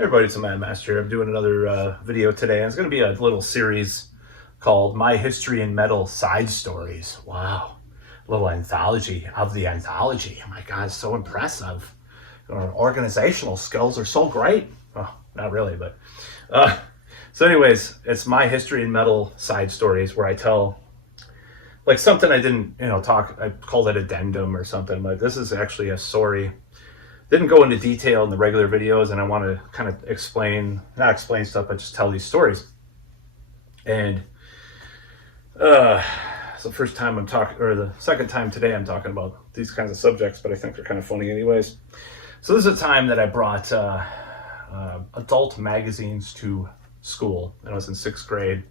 Hey everybody, it's Matt Master here. I'm doing another video today. It's going to be a little series called My History in Metal Side Stories. Wow. A little anthology of the anthology. Oh my God, it's so impressive. Our organizational skills are so great. Oh, not really, but... so anyways, it's My History in Metal Side Stories where I tell like something I didn't, talk, I called it addendum or something, but this is actually a story. Didn't go into detail in the regular videos, and I want to kind of not explain stuff, but just tell these stories. And it's the first time I'm talking, or the second time today I'm talking about these kinds of subjects, but I think they're kind of funny anyways. So this is a time that I brought adult magazines to school, and I was in 6th grade,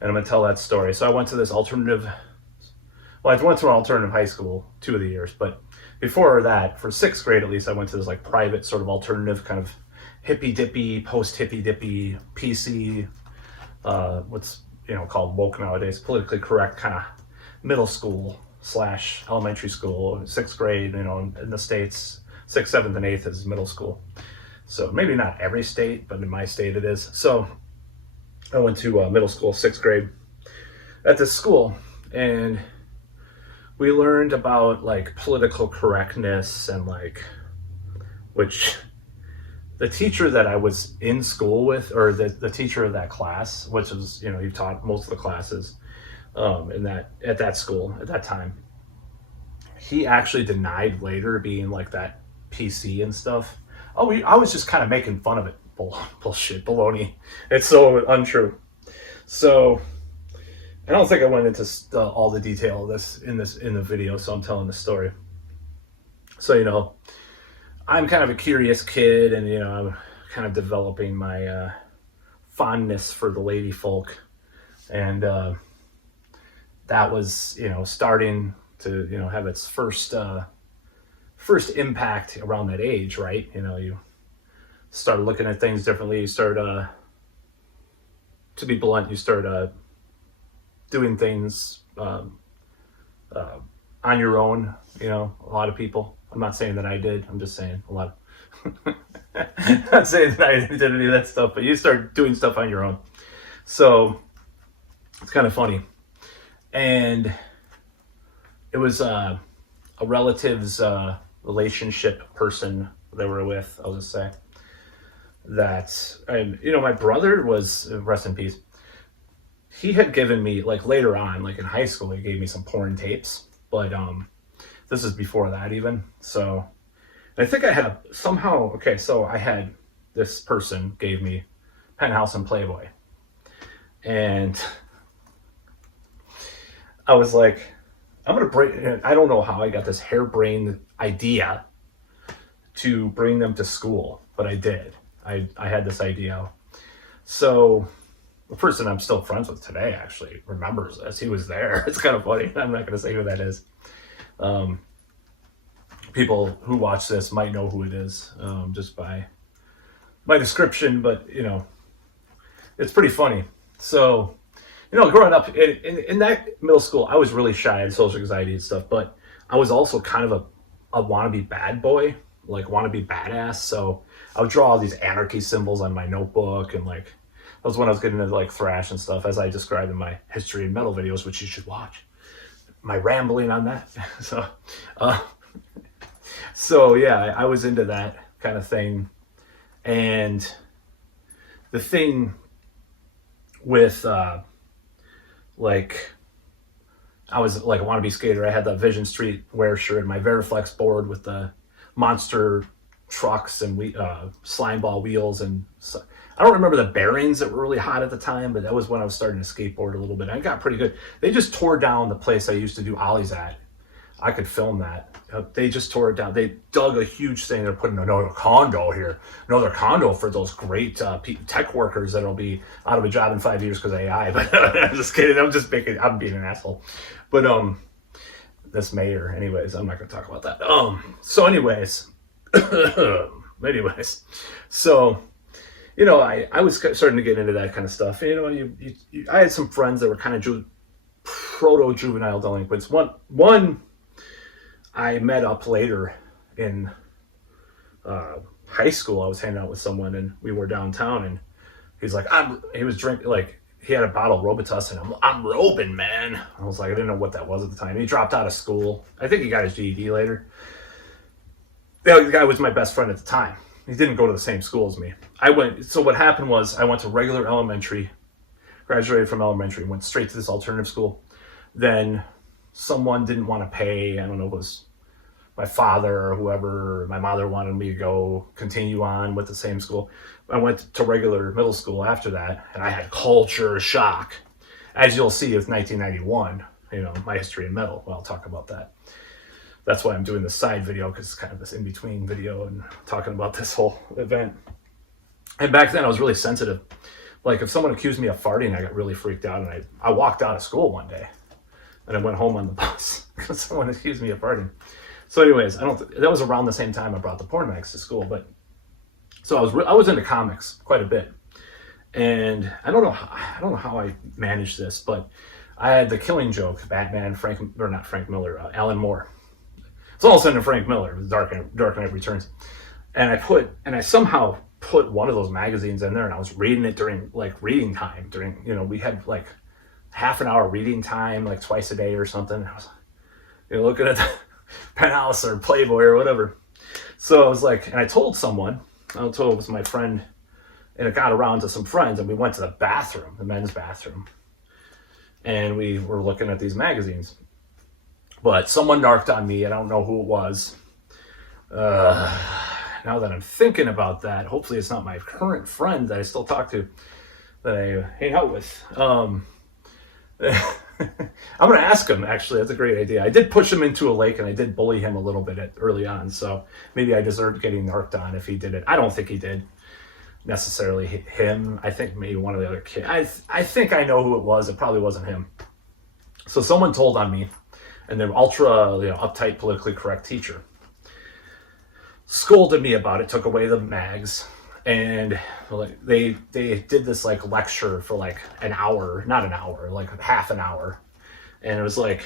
and I'm going to tell that story. So I went to this alternative, I went to an alternative high school 2 of the years, but before that, for 6th grade at least, I went to this like private sort of alternative kind of hippy dippy, post hippy dippy, PC, what's called woke nowadays, politically correct kind of middle school / elementary school. 6th grade, in the States, 6th, 7th, and 8th is middle school. So maybe not every state, but in my state it is. So I went to middle school, 6th grade at this school, and we learned about like political correctness and which the teacher that I was in school with, or the teacher of that class, which was, he taught most of the classes at that school at that time, he actually denied later being like that PC and stuff. I was just kind of making fun of it. Bullshit, baloney. It's so untrue. So I don't think I went into all the detail of this in the video, so I'm telling the story. So, I'm kind of a curious kid, and, I'm kind of developing my fondness for the lady folk. And that was, starting to, have its first impact around that age, right? You start looking at things differently. You start, to be blunt, you start doing things on your own. A lot of people, I'm not saying that I did, I'm just saying a lot of not saying that I did any of that stuff, but you start doing stuff on your own. So it's kind of funny. And it was a relative's relationship person they were with, I'll just say that. And my brother was, rest in peace, he had given me, like later on, like in high school, he gave me some porn tapes, but this is before that even. So I think I had so I had, this person gave me Penthouse and Playboy, and I was like, I'm gonna bring, I don't know how I got this harebrained idea to bring them to school, but I did. I had this idea. So the person I'm still friends with today actually remembers this. He was there. It's kind of funny. I'm not going to say who that is. People who watch this might know who it is, just by my description, but it's pretty funny. So, growing up in that middle school, I was really shy, I had social anxiety and stuff, but I was also kind of a wannabe bad boy, like wannabe badass. So I would draw all these anarchy symbols on my notebook, and that was when I was getting into like thrash and stuff, as I described in my history and metal videos, which you should watch. My rambling on that. So yeah, I was into that kind of thing. And the thing with I was like a wannabe skater. I had the Vision Street wear shirt, my Veriflex board with the monster trucks and slime ball wheels, and I don't remember the bearings that were really hot at the time, but that was when I was starting to skateboard a little bit. I got pretty good. They just tore down the place I used to do ollies at. I could film that. They just tore it down. They dug a huge thing. They're putting another condo here. Another condo for those great tech workers that'll be out of a job in 5 years because of AI. But I'm just kidding. I'm being an asshole. But this mayor, anyways, I'm not going to talk about that. So anyways, so I was starting to get into that kind of stuff. I had some friends that were kind of proto-juvenile delinquents. One I met up later in high school, I was hanging out with someone and we were downtown, and he's like, he was drinking, like, he had a bottle of Robitussin. I'm robing, man. I was like, I didn't know what that was at the time. He dropped out of school. I think he got his GED later. The guy was my best friend at the time. He didn't go to the same school as me. So what happened was I went to regular elementary, graduated from elementary, went straight to this alternative school. Then someone didn't want to pay. I don't know if it was my father or whoever. My mother wanted me to go continue on with the same school. I went to regular middle school after that, and I had culture shock. As you'll see with 1991, my history in metal. Well, I'll talk about that. That's why I'm doing this side video, because it's kind of this in-between video and talking about this whole event. And back then I was really sensitive. Like if someone accused me of farting, I got really freaked out, and I walked out of school one day and I went home on the bus because someone accused me of farting. So anyways, that was around the same time I brought the porn mags to school. But so I was into comics quite a bit, and I don't know how I managed this, but I had The Killing Joke, Batman, Alan Moore. It's also into Frank Miller, Dark Knight Returns, and I somehow put one of those magazines in there, and I was reading it during like reading time. We had like half an hour reading time, like twice a day or something. I was looking at the Penthouse or Playboy or whatever. So I was like, and I told someone. I told it was my friend, and it got around to some friends, and we went to the bathroom, the men's bathroom, and we were looking at these magazines. But someone narked on me. I don't know who it was. Now that I'm thinking about that, hopefully it's not my current friend that I still talk to, that I hang out with. I'm going to ask him, actually. That's a great idea. I did push him into a lake, and I did bully him a little bit early on, so maybe I deserved getting narked on if he did it. I don't think he did necessarily him. I think maybe one of the other kids. I think I know who it was. It probably wasn't him. So someone told on me, and their ultra uptight, politically correct teacher scolded me about it, took away the mags, and they did this like lecture for like an hour, not an hour, like half an hour. And it was like,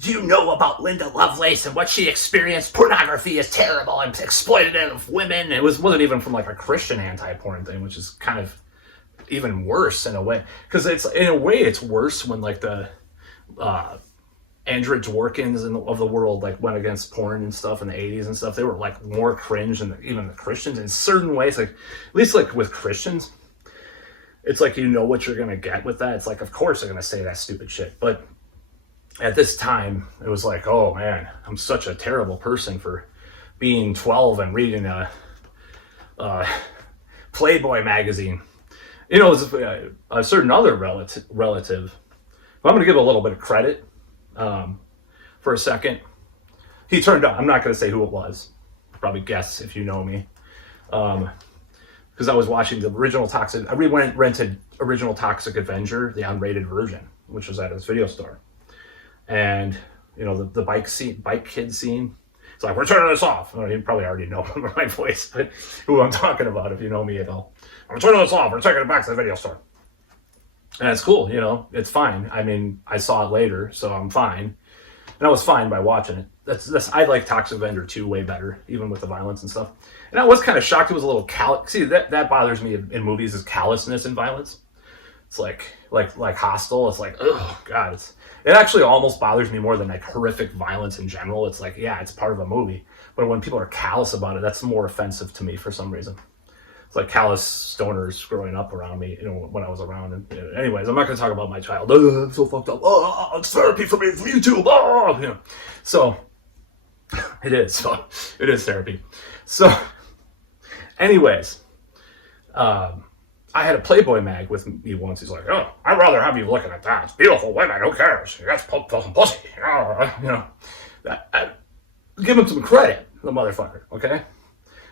do you know about Linda Lovelace and what she experienced? Pornography is terrible and exploitative of women. It wasn't even from like a Christian anti-porn thing, which is kind of even worse in a way. Because it's worse when like the Andrew Dworkins of the world like went against porn and stuff in the 80s and stuff. They were like more cringe than even the Christians in certain ways. Like at least like with Christians, it's like what you're gonna get with that. It's like, of course they're gonna say that stupid shit. But at this time, it was like, oh man, I'm such a terrible person for being 12 and reading a Playboy magazine. It was a certain other relative. I'm gonna give a little bit of credit. For a second, he turned on. I'm not going to say who it was. Probably guess if you know me. Because I was watching the original Toxic. I rented original Toxic Avenger, the unrated version, which was at his video store. And the bike kid scene. It's like, we're turning this off. You probably already know my voice, but who I'm talking about if you know me at all. We're turning this off. We're taking it back to the video store. And it's cool, it's fine. I mean, I saw it later, so I'm fine. And I was fine by watching it. I like Toxic Avenger 2 way better, even with the violence and stuff. And I was kind of shocked it was a little See, that bothers me in movies is callousness and violence. It's like Hostel. It's like, oh God, it actually almost bothers me more than like horrific violence in general. It's like, yeah, it's part of a movie. But when people are callous about it, that's more offensive to me for some reason. It's like callous stoners growing up around me, when I was around. And anyways, I'm not going to talk about my childhood. I'm so fucked up. Oh, it's therapy for me, for YouTube. Oh, So it is. So it is therapy. So, anyways, I had a Playboy mag with me once. He's like, oh, I'd rather have you looking at that. It's beautiful women. Who cares? You guys some pussy. Give him some credit, the motherfucker. Okay.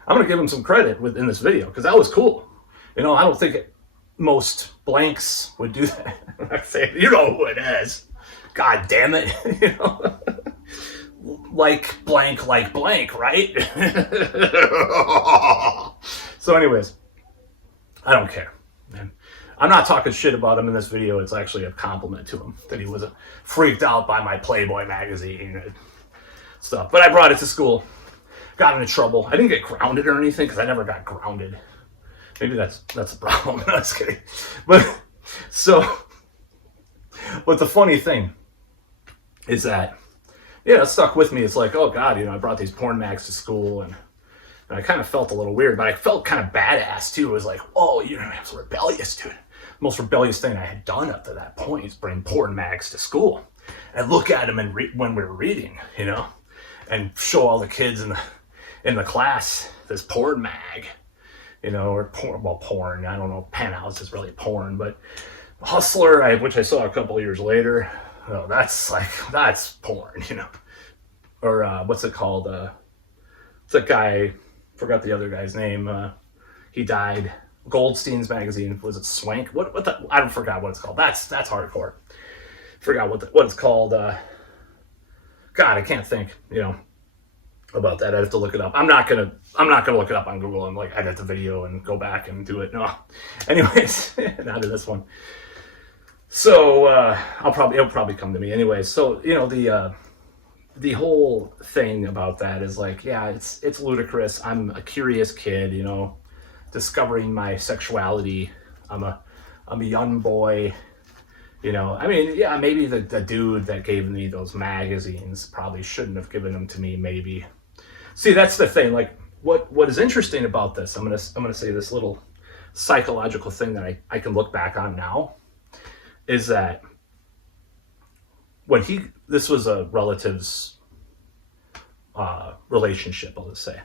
I'm going to give him some credit in this video because that was cool. I don't think most blanks would do that. I say, you know who it is. God damn it. Like blank, right? So anyways, I don't care. Man. I'm not talking shit about him in this video. It's actually a compliment to him that he was freaked out by my Playboy magazine and stuff. But I brought it to school. got into trouble. I didn't get grounded or anything because I never got grounded. Maybe that's the problem. No, just kidding. But so, but the funny thing is that, yeah, it stuck with me. It's like, oh God, I brought these porn mags to school, and I kind of felt a little weird, but I felt kind of badass too. It was like, oh, I was rebellious, dude. The most rebellious thing I had done up to that point is bring porn mags to school and look at them when we were reading, and show all the kids in the class this porn mag, or porn. I don't know, Penthouse is really porn, but Hustler, which I saw a couple of years later, oh, that's porn, or what's it called? It's a guy, forgot the other guy's name. He died. Goldstein's magazine, was it Swank? What I don't forgot what it's called. That's hardcore. Forgot what it's called. God, I can't think. About that. I have to look it up. I'm not gonna look it up on Google and edit the video and go back and do it. No. Anyways, not to this one. So it'll probably come to me. Anyways, so the whole thing about that is it's ludicrous. I'm a curious kid, discovering my sexuality. I'm a young boy. Maybe the dude that gave me those magazines probably shouldn't have given them to me, maybe. See, that's the thing. What is interesting about this, I'm gonna say this little psychological thing that I can look back on now, is that when this was a relative's relationship, I'll just say,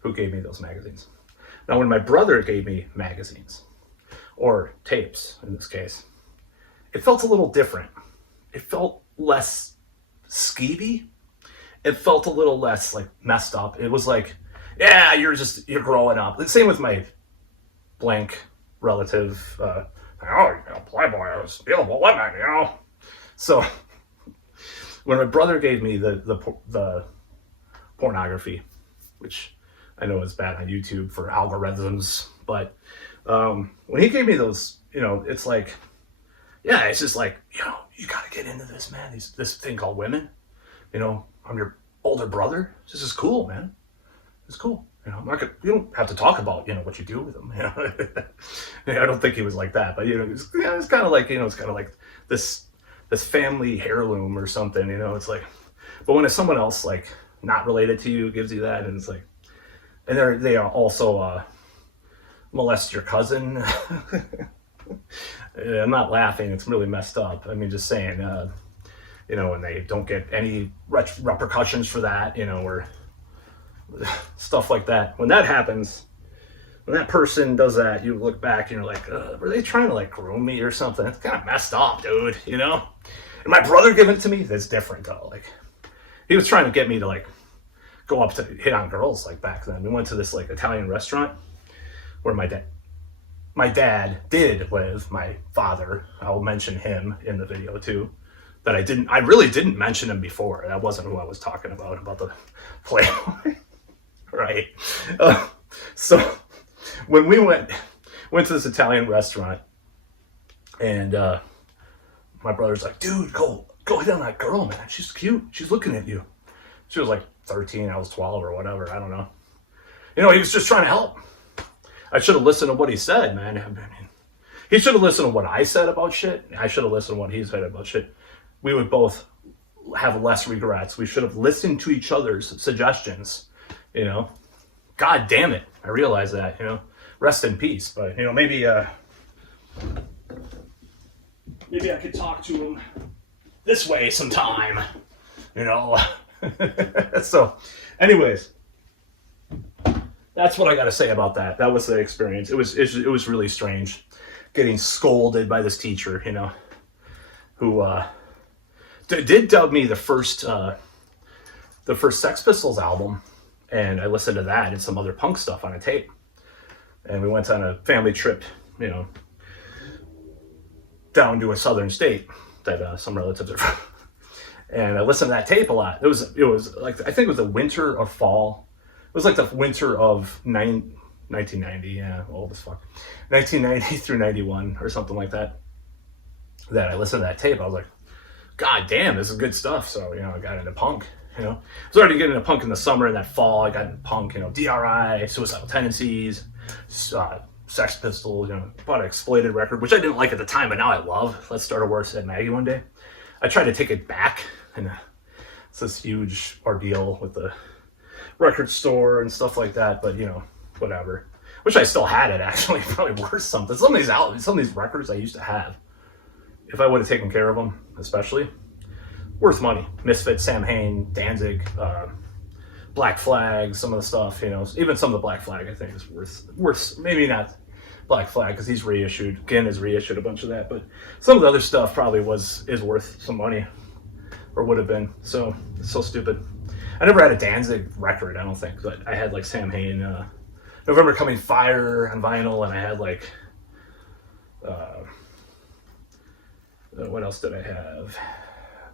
who gave me those magazines. Now, when my brother gave me magazines, or tapes in this case, it felt a little different. It felt less skeevy. It felt a little less messed up. It was yeah, you're growing up. The same with my blank relative. Playboy, stealable women, So when my brother gave me the pornography, which I know is bad on YouTube for algorithms, but when he gave me those, it's it's just you gotta get into this, man. This thing called women, I'm your older brother. This is cool, man. It's cool. You don't have to talk about, what you do with them. I don't think he was like that, but it's kind of it's kind of this family heirloom or something. It's but when it's someone else not related to you gives you that, and it's and they are also molest your cousin. I'm not laughing. It's really messed up. I mean, just saying. And they don't get any repercussions for that, or stuff like that. When that happens, when that person does that, you look back and you're like, were they trying to groom me or something? It's kind of messed up, dude, And my brother giving it to me, that's different though. He was trying to get me to go up to hit on girls back then. We went to this Italian restaurant where my dad did live, my father. I'll mention him in the video too. I really didn't mention him before. That wasn't who I was talking about the Playboy. Right. So when we went to this Italian restaurant, and my brother's like, dude, go hit on that girl, man. She's cute. She's looking at you. She was 13, I was 12 or whatever. I don't know. He was just trying to help. I should have listened to what he said, man. I mean, he should have listened to what I said about shit. I should have listened to what he said about shit. We would both have less regrets. We should have listened to each other's suggestions, God damn it. I realize that, rest in peace. But, maybe I could talk to him this way sometime, So, anyways, that's what I got to say about that. That was the experience. It was really strange getting scolded by this teacher, who did dub me the first Sex Pistols album, and I listened to that and some other punk stuff on a tape. And we went on a family trip, down to a southern state that some relatives are from. And I listened to that tape a lot. It was I think it was the winter or fall. It was the winter of 1990. Yeah, old as fuck. 1990 through 91 or something like that. That I listened to that tape. I was like, God damn, this is good stuff. So, I got into punk, You know, I was already getting into punk in the summer, and that fall I got into punk. You know, DRI, Suicidal Tendencies, Sex Pistols. You know, bought an Exploited record, which I didn't like at the time, but now I love. Let's Start a War, said Maggie one day. I tried to take it back, and it's this huge ordeal with the record store and stuff like that. But you know, whatever. Wish I still had it. Actually, probably worth something. Some of these albums, some of these records I used to have, if I would have taken care of them, especially, worth money. Misfits, Sam Hain, Danzig, Black Flag, some of the stuff, you know, even some of the Black Flag I think is worth maybe not Black Flag because he's reissued. Ginn has reissued a bunch of that, but some of the other stuff probably is worth some money, or would have been. So it's so stupid. I never had a Danzig record, I don't think, but I had like Sam Hain, November Coming Fire on vinyl, and I had like what else did I have?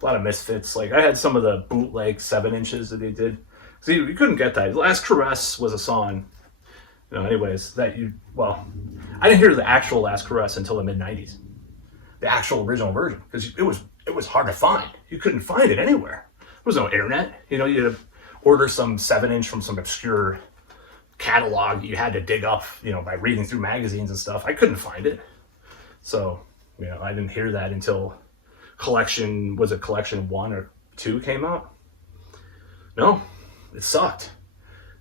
A lot of Misfits. Like I had some of the bootleg 7-inches that they did. See, you couldn't get that. Last Caress was a song. You know, anyways, I didn't hear the actual Last Caress until the mid-90s. The actual original version. Because it was hard to find. You couldn't find it anywhere. There was no internet. You know, you had to order some 7-inch from some obscure catalog you had to dig up, you know, by reading through magazines and stuff. I couldn't find it. So, you know, I didn't hear that until collection 1 or 2 came out. No, it sucked.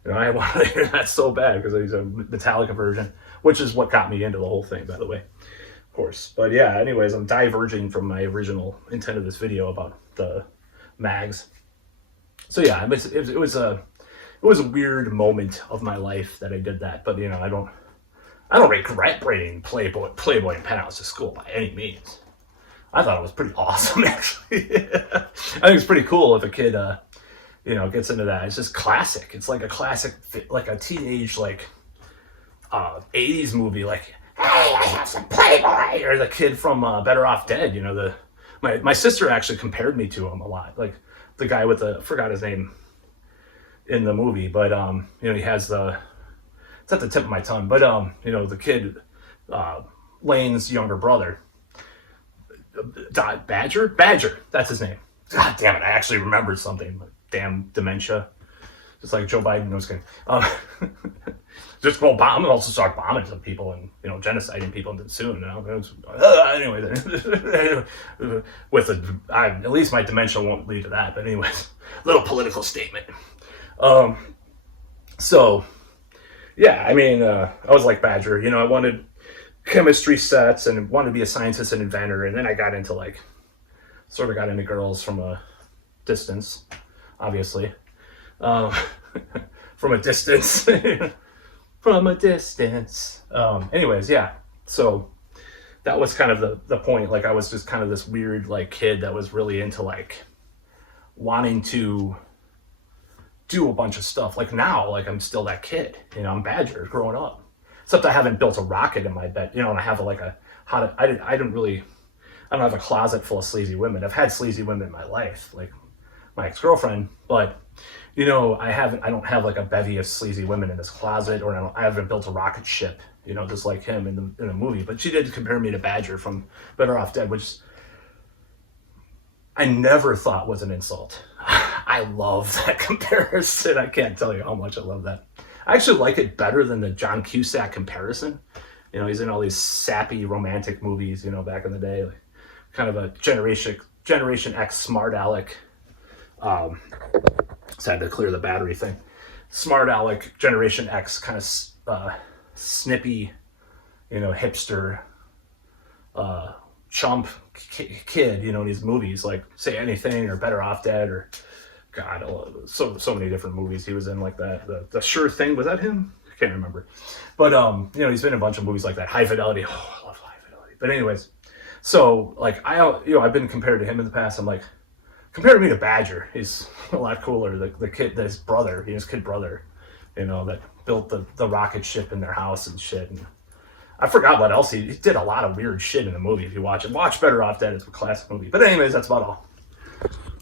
You know, I wanted to hear that so bad because it's a Metallica version, which is what got me into the whole thing, by the way, of course. But yeah, anyways, I'm diverging from my original intent of this video about the mags. So yeah, it was a weird moment of my life that I did that. But you know, I don't regret bringing Playboy and Penthouse to school by any means. I thought it was pretty awesome, actually. I think it's pretty cool if a kid, you know, gets into that. It's just classic. It's like a classic, like a teenage, like, 80s movie, like, hey, I have some Playboy! Or the kid from Better Off Dead, you know, my sister actually compared me to him a lot. Like, the guy with I forgot his name in the movie, but, you know, he has it's at the tip of my tongue, but, you know, the kid, Lane's younger brother, Badger, that's his name. God damn it, I actually remembered something. Damn dementia. Just like Joe Biden was going just go bomb and also start bombing some people and, you know, genociding people soon. You know? Anyway, at least my dementia won't lead to that. But anyways, little political statement. So, yeah, I mean, I was like Badger. You know, I wanted chemistry sets and wanted to be a scientist and inventor, and then I got into sort of got into girls from a distance, obviously, from a distance, anyways, yeah, so that was kind of the point. Like I was just kind of this weird like kid that was really into like wanting to do a bunch of stuff. Like now, like I'm still that kid, you know, I'm Badger growing up. Except I haven't built a rocket in my bed, you know, and I have I don't have a closet full of sleazy women. I've had sleazy women in my life, like my ex-girlfriend, but you know, I don't have like a bevy of sleazy women in this closet, or I haven't built a rocket ship, you know, just like him in the movie. But she did compare me to Badger from Better Off Dead, which I never thought was an insult. I love that comparison. I can't tell you how much I love that. I actually like it better than the John Cusack comparison. You know, he's in all these sappy romantic movies, you know, back in the day, like kind of a Generation X smart aleck. Just had to clear the battery thing. Smart aleck, Generation X kind of snippy, you know, hipster, chump kid, you know, in these movies like Say Anything or Better Off Dead or God, so many different movies he was in like that. The Sure Thing, was that him? I can't remember. But you know, he's been in a bunch of movies like that. High Fidelity. Oh, I love High Fidelity. But anyways, so like I've been compared to him in the past. I'm like, compared me to Badger, he's a lot cooler. The kid, his brother, his kid brother, you know, that built the rocket ship in their house and shit. And I forgot what else he did. A lot of weird shit in the movie. If you watch it, watch Better Off Dead. It's a classic movie. But anyways, that's about all.